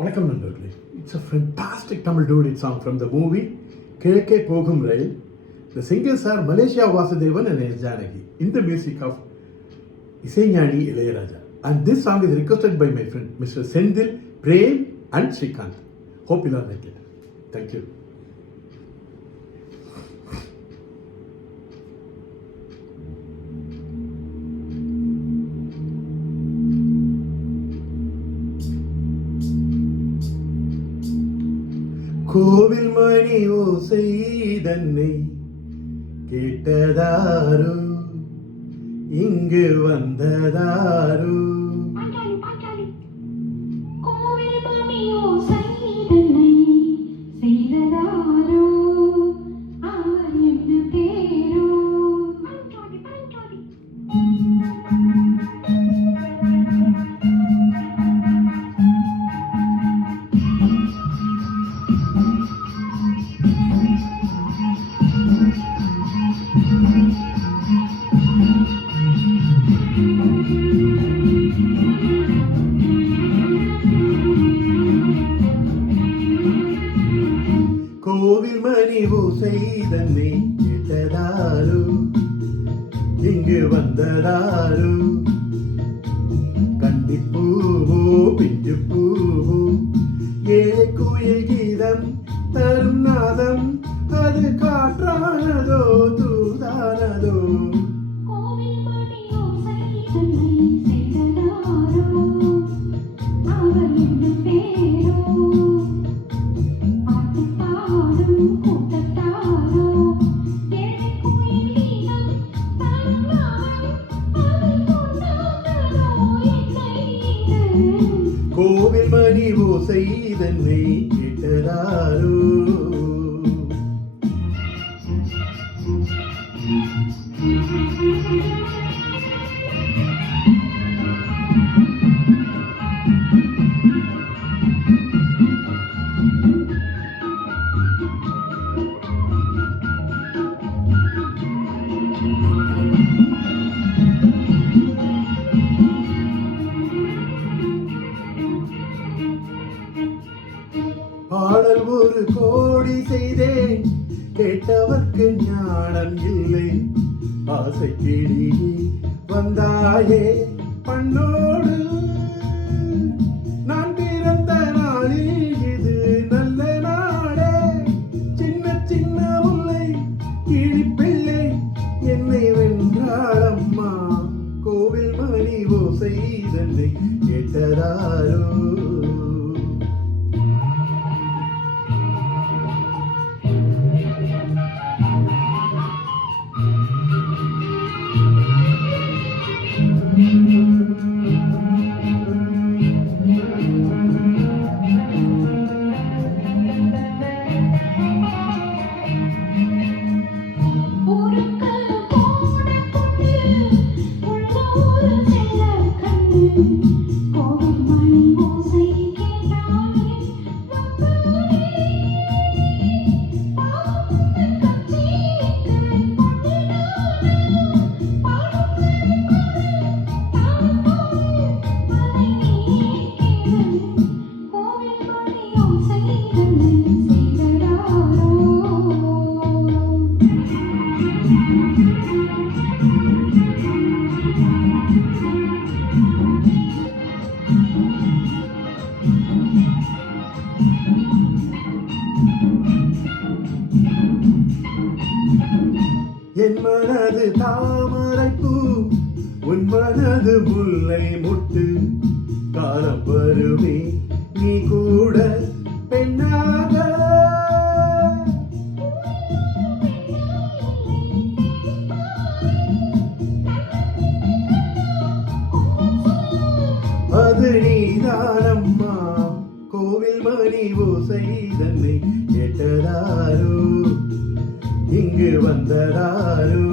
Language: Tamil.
வணக்கம் நண்பர்களே. It's a fantastic Tamil dude song from the movie கிழக்கே போகும் ரயில். The singers are Malaysia Vasudevan and S. Janaki in the music of Isaignani Ilayaraja. And this song is requested by my friend Mr. Sendil, Prem and Srikanth. Hope you all like it. Thank you. கோவில் மணி ஓசை தன்னை கேட்டதாரோ, இங்கு வந்ததாரோ. கோவில் மணி ஓசை தன்னை செய்ததாரோ, அவர் என்ன பேரோ. கோவில் மணி ஓசை தன்னை கேட்டதாரோ, இங்கு வந்ததாரோ. கன்னிப்பூவோ பிஞ்சு பூவோ, ஏழை கோயில் கீதம் தரும் நாதம், அது காற்றானதோ தூதானதோ. கோவில் மணி ஓசை தன்னை செய்ததாரோ, அவர் என்ன பேரோ. கோவில் மணி ஓசை தன்னை கேட்டதாரோ. பாடல் ஒரு கோடி செய்தேன், கேட்டவர்க்கு ஞானம் இல்லை. ஆசை கிளியே வந்தாயே பண்ணோடு, நான் பிறந்த நாளில் இது நல்ல நாடே. சின்ன சின்ன முல்லை கிளிப்பிள்ளை என்னை வென்றாளம்மா. கோவில் மணி ஓசை தன்னை கேட்டதாரோ. கோவில் மணி ஓசை கேட்டாலே கோவில் மணி ஓசை தன்னை செய்ததாரோ. என் மனது தாமரைப்பூ, உன் மனது முல்லை முட்டு. காலம் வருமே நீ கூட பெண்ணாக. அது நீதானம்மா. கோவில் மணி ஓசை தன்னை கேட்டதாரோ, இங்கு வந்ததாரோ.